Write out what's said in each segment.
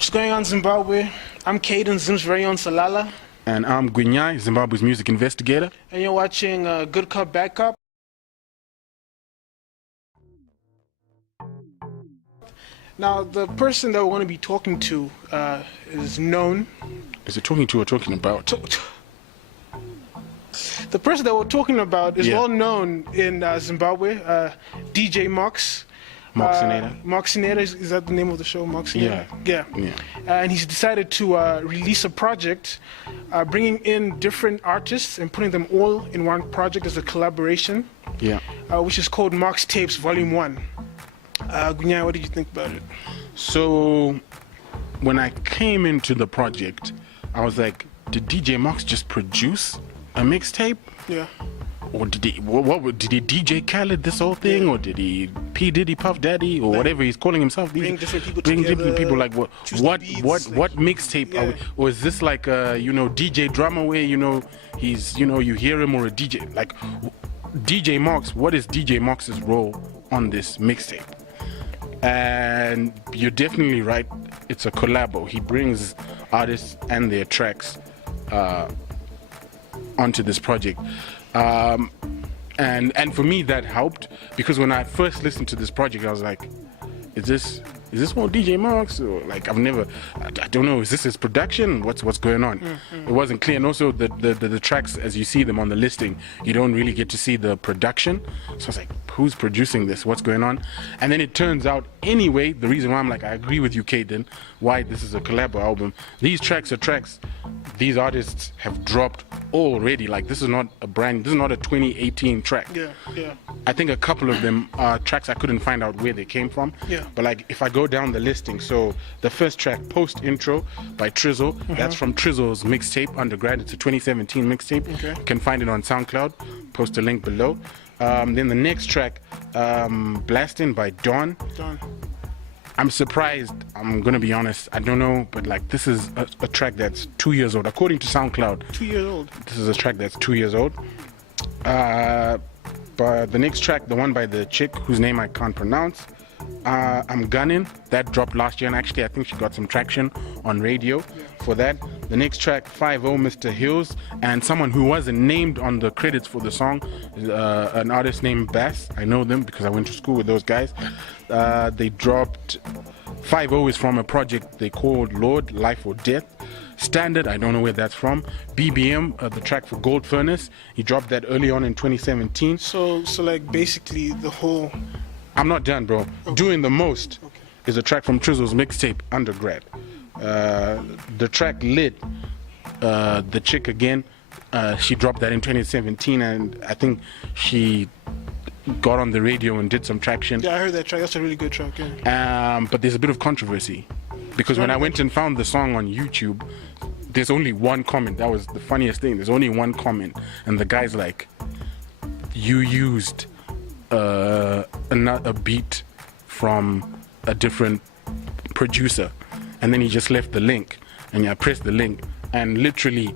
What's going on, Zimbabwe? I'm Caden, Zim's very own Salala. And I'm Gwinyai, Zimbabwe's music investigator. And you're watching Good Cop, Bad Cop. Now, the person that we want to be talking to is known. Is it talking to or talking about? The person that we're talking about is well known in Zimbabwe, DJ Mox. Moxinator. Moxinator, is that the name of the show? Moxinator? Yeah. And he's decided to release a project, bringing in different artists and putting them all in one project as a collaboration. Yeah. Which is called Moxtape Volume One. Gunya, what did you think about it? So, when I came into the project, I was like, did DJ Mox just produce a mixtape? Yeah. Or did he did he DJ Khaled this whole thing, or did he P Diddy Puff Daddy, or whatever he's calling himself? Bring different people bring together. Different people, like what mixtape? Yeah. Or is this like a DJ drama where he's you hear him, or a DJ like DJ Mox? What is DJ Mox's role on this mixtape? And you're definitely right. It's a collabo. He brings artists and their tracks onto this project. And for me that helped, because when I first listened to this project I was like, is this more DJ Mox, or like I don't know, is this his production? What's going on? It wasn't clear. And also the tracks, as you see them on the listing, you don't really get to see the production. So I was like, who's producing this? What's going on? And then it turns out, anyway, the reason why I'm like, I agree with you, Caden, why this is a collab album. These tracks are tracks these artists have dropped already. Like, this is not a 2018 track. Yeah. I think a couple of them are tracks I couldn't find out where they came from. Yeah. But like, if I go down the listing, so the first track, Post Intro by Trizzle, that's from Trizzle's mixtape, Undergrad. It's a 2017 mixtape. Okay. You can find it on SoundCloud. Post a link below. Then the next track, Blastin' by Dawn. I'm surprised, I'm gonna be honest, I don't know, but like, this is a track that's 2 years old, according to SoundCloud. 2 years old. This is a track that's 2 years old. But the next track, the one by the chick whose name I can't pronounce, I'm Gunning, that dropped last year, and actually I think she got some traction on radio for that. The next track, 5-0 Mr. Hills, and someone who wasn't named on the credits for the song, an artist named Bass. I know them because I went to school with those guys. They dropped 5-0 is from a project they called Lord, Life or Death. Standard, I don't know where that's from. BBM, the track for Gold Furnace, he dropped that early on in 2017. So like basically the whole... I'm not done, bro. Okay. Doing the Most is a track from Trizzle's mixtape, Undergrad. The track Lit, the chick again, she dropped that in 2017, and I think she got on the radio and did some traction. Yeah, I heard that track. That's a really good track, yeah. But there's a bit of controversy, because when I went and found the song on YouTube, there's only one comment. That was the funniest thing. There's only one comment, and the guy's like, you used a beat from a different producer, and then he just left the link, and I pressed the link, and literally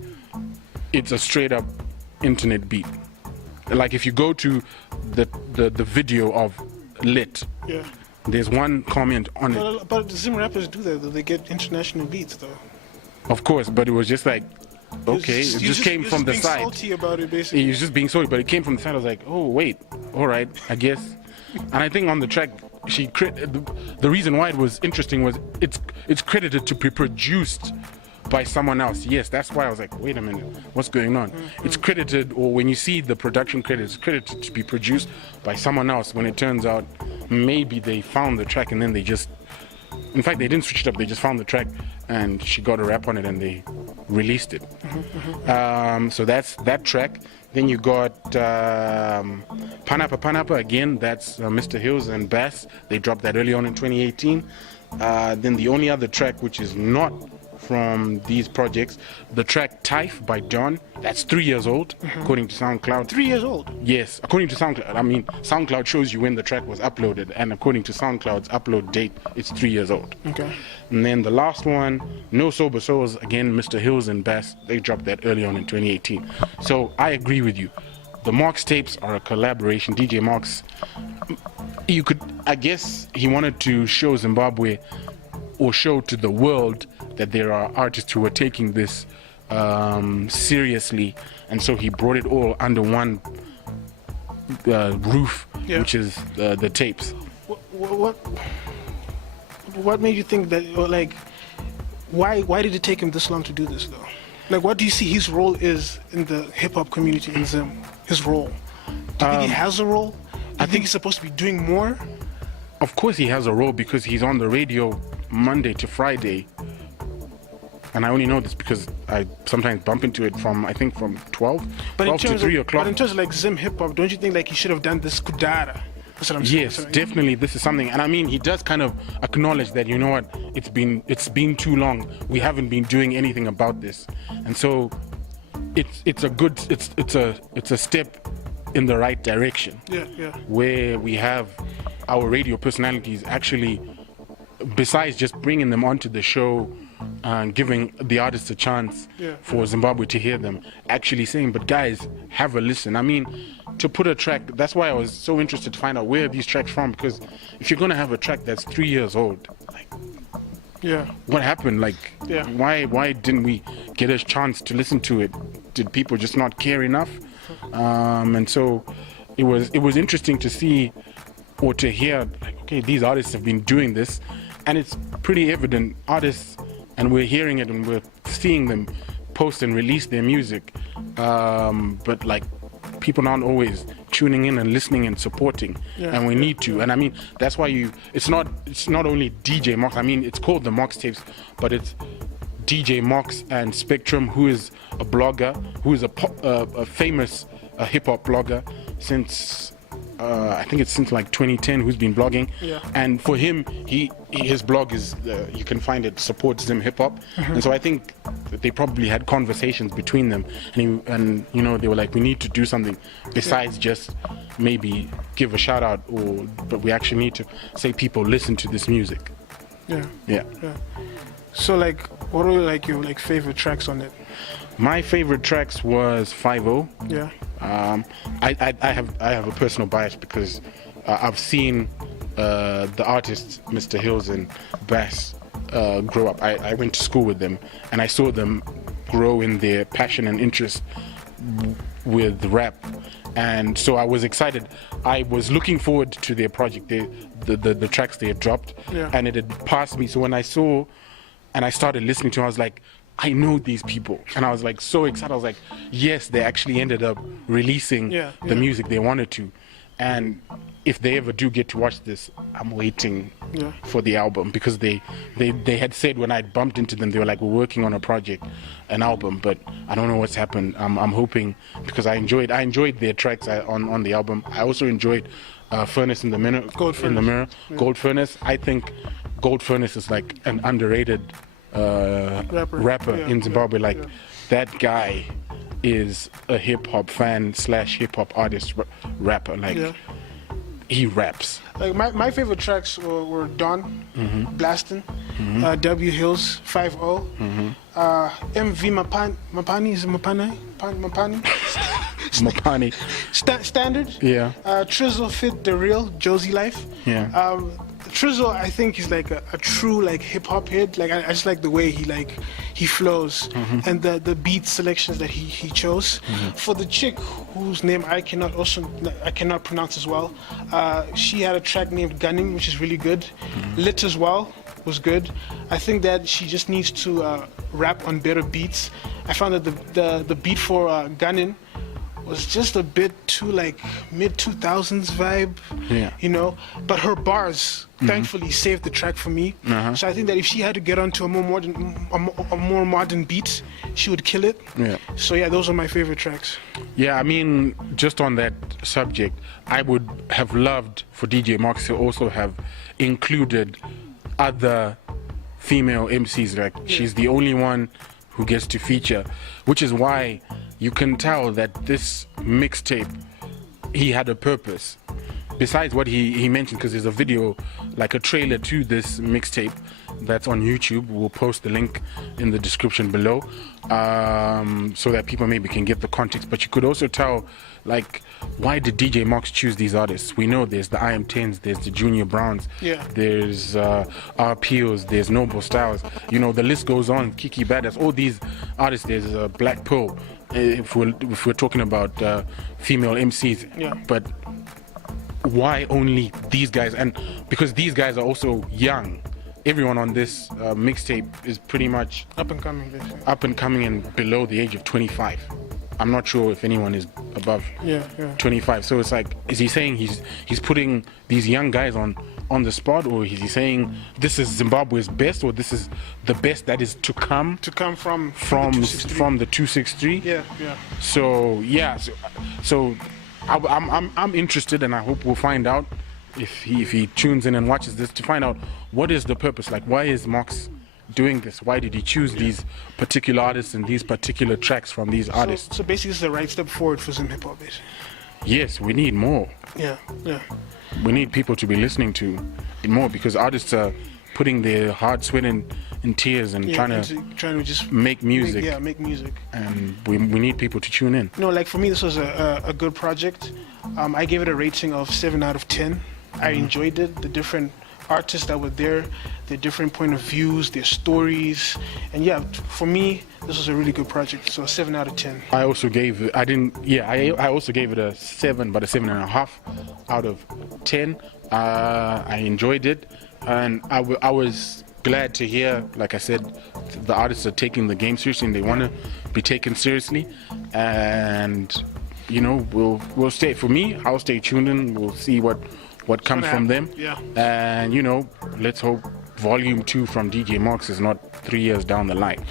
it's a straight up internet beat. Like, if you go to the video of Lit, there's one comment on it. But Zim rappers do that though. They get international beats though. Of course, but it was just like, okay, it just came from the side. He was salty about it, basically. He was just being salty, but it came from the side. I was like, oh wait, all right, I guess. And I think on the track, the reason why it was interesting was it's credited to be produced by someone else. Yes, that's why I was like, wait a minute, what's going on? It's credited, or when you see the production credits, it's credited to be produced by someone else, when it turns out maybe they found the track and then they just, in fact, they didn't switch it up, they just found the track and she got a rap on it and they released it. So that's that track. Then you got Panapa again, that's Mr. Hills and Bass. They dropped that early on in 2018. Then the only other track which is not from these projects, the track Typh by Dawn, that's 3 years old, according to SoundCloud. 3 years old? Yes, according to SoundCloud. I mean, SoundCloud shows you when the track was uploaded, and according to SoundCloud's upload date, it's 3 years old. Okay. And then the last one, No Sober Souls, again, Mr. Hills and Bass, they dropped that early on in 2018. So I agree with you. The Mox tapes are a collaboration. DJ Mox, I guess he wanted to show Zimbabwe or show to the world that there are artists who are taking this seriously, and so he brought it all under one roof, which is the tapes. What made you think that, or like, why did it take him this long to do this though? Like, what do you see his role is in the hip-hop community in Zim? His role? Do you think he has a role? I think he's supposed to be doing more? Of course he has a role, because he's on the radio Monday to Friday. And I only know this because I sometimes bump into it from 12 to 3 o'clock. But in terms of like Zim Hip Hop, don't you think like he should have done this kudara? That's what I'm saying. Yes, definitely. This is something, and I mean, he does kind of acknowledge that, you know what, it's been too long. We haven't been doing anything about this, and so it's a step in the right direction. Yeah. Where we have our radio personalities actually, besides just bringing them onto the show and giving the artists a chance for Zimbabwe to hear them, actually saying, but guys, have a listen. I mean, to put a track, that's why I was so interested to find out where are these tracks from, because if you're going to have a track that's 3 years old, like, what happened? Like, why didn't we get a chance to listen to it? Did people just not care enough? And so it was interesting to see or to hear, like, okay, these artists have been doing this, and it's pretty evident artists, and we're hearing it and we're seeing them post and release their music, but like, people aren't always tuning in and listening and supporting, and we need to. And I mean, that's why it's not only DJ Mox. I mean, it's called the Moxtapes, but it's DJ Mox and Spectrum, who is a blogger, who is a famous hip hop blogger since I think it's since like 2010, who's been blogging. And for him, his blog is you can find it, supports Zim Hip Hop. And so I think that they probably had conversations between them, and you know, they were like, we need to do something besides just maybe give a shout out, but we actually need to say, people, listen to this music. Yeah. So like, what are like your like favorite tracks on it? My favorite tracks was 5-0. I have a personal bias because I've seen the artists Mr. Hills and Bass grow up. I went to school with them, and I saw them grow in their passion and interest with rap, and so I was excited. I was looking forward to their project, the tracks they had dropped, and it had passed me. So when I saw and I started listening to it, I was like, I know these people, and I was like so excited. I was like, yes, they actually ended up releasing the music they wanted to, and if they ever do get to watch this, I'm waiting for the album, because they had said when I bumped into them, they were like, we're working on a project, an album, but I don't know what's happened. I'm hoping, because I enjoyed their tracks on the album. I also enjoyed Furnace in the Mirror. Gold Furnace. I think Gold Furnace is like an underrated rapper in Zimbabwe. That guy is a hip-hop fan / hip-hop artist rapper. He raps. Like my favorite tracks were Dawn, Blastin', W Hills, 5-0, MV Mapani, is it Mapani? Mapani. Standard. Trizzle Fit The Real, Josie Life. Trizzle, I think he's like a true like hip hop head. Like I just like the way he flows, and the beat selections that he chose. For the chick whose name I cannot pronounce as well, she had a track named Gunning, which is really good. Lit as well was good. I think that she just needs to rap on better beats. I found that the beat for Gunning was just a bit too like mid-2000s vibe, you know, but her bars thankfully saved the track for me. So I think that if she had to get onto a more modern beat, she would kill it. So yeah, those are my favorite tracks. I mean, just on that subject, I would have loved for DJ Mox to also have included other female MCs. Like, she's the only one who gets to feature, which is why you can tell that this mixtape, he had a purpose. besides what he mentioned, because there's a video, like a trailer to this mixtape that's on YouTube. We'll post the link in the description below, so that people maybe can get the context. But you could also tell, like, why did DJ Mox choose these artists? We know there's the IM10s, there's the Junior Browns, there's RPOs, there's Noble Styles, you know, the list goes on, Kiki Badass, all these artists. There's Black Pearl, if we're talking about female MCs. But why only these guys? And because these guys are also young. Everyone on this mixtape is pretty much up and coming, basically. Up and coming and below the age of 25. I'm not sure if anyone is above 25. So it's like, is he saying he's putting these young guys on the spot, or is he saying this is Zimbabwe's best, or this is the best that is to come from the 263? So I'm interested, and I hope we'll find out if he tunes in and watches this, to find out what is the purpose. Like, why is Mox doing this? Why did he choose these particular artists and these particular tracks from these artists? So basically, it's the right step forward for Zim Hip Hop, basically. Yes, we need more. We need people to be listening to it more, because artists are putting their hard sweat and tears and trying to just make music. Make music. And we need people to tune in. No, like for me, this was a good project. I gave it a rating of 7 out of 10. I enjoyed it. The different artists that were there, their different point of views, their stories, and for me, this was a really good project. So a 7 out of 10. I also gave it. I also gave it a 7, but a 7.5 out of 10. I enjoyed it, and I was glad to hear, like I said, the artists are taking the game seriously and they want to be taken seriously. And you know, we'll stay. For me, I'll stay tuned in. We'll see what comes from them. And you know, let's hope Volume 2 from DJ Mox is not 3 years down the line.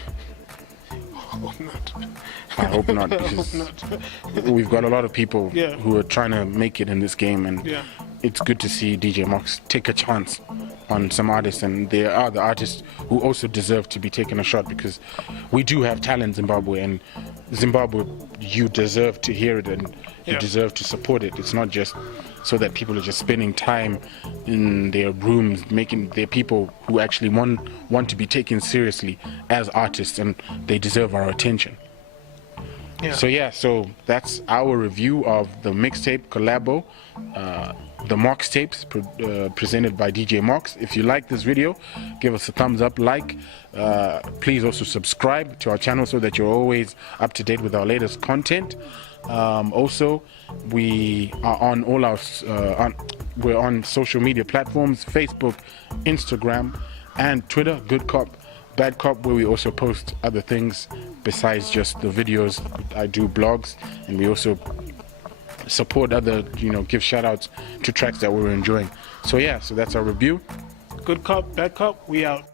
I hope not, because we've got a lot of people who are trying to make it in this game, and it's good to see DJ Mox take a chance on some artists, and there are the artists who also deserve to be taken a shot, because we do have talent in Zimbabwe, and Zimbabwe, you deserve to hear it, and you deserve to support it. It's not just so that people are just spending time in their rooms, making their people who actually want to be taken seriously as artists, and they deserve our attention. So that's our review of the mixtape collabo, the Moxtapes, presented by DJ Mox. If you like this video, give us a thumbs up, please also subscribe to our channel so that you're always up to date with our latest content. Also, we are on all our we're on social media platforms: Facebook, Instagram, and Twitter. Good Cop, Bad Cop, where we also post other things besides just the videos. I do blogs, and we also support other, give shout outs to tracks that we're enjoying. So that's our review. Good Cop, Bad Cop, we out.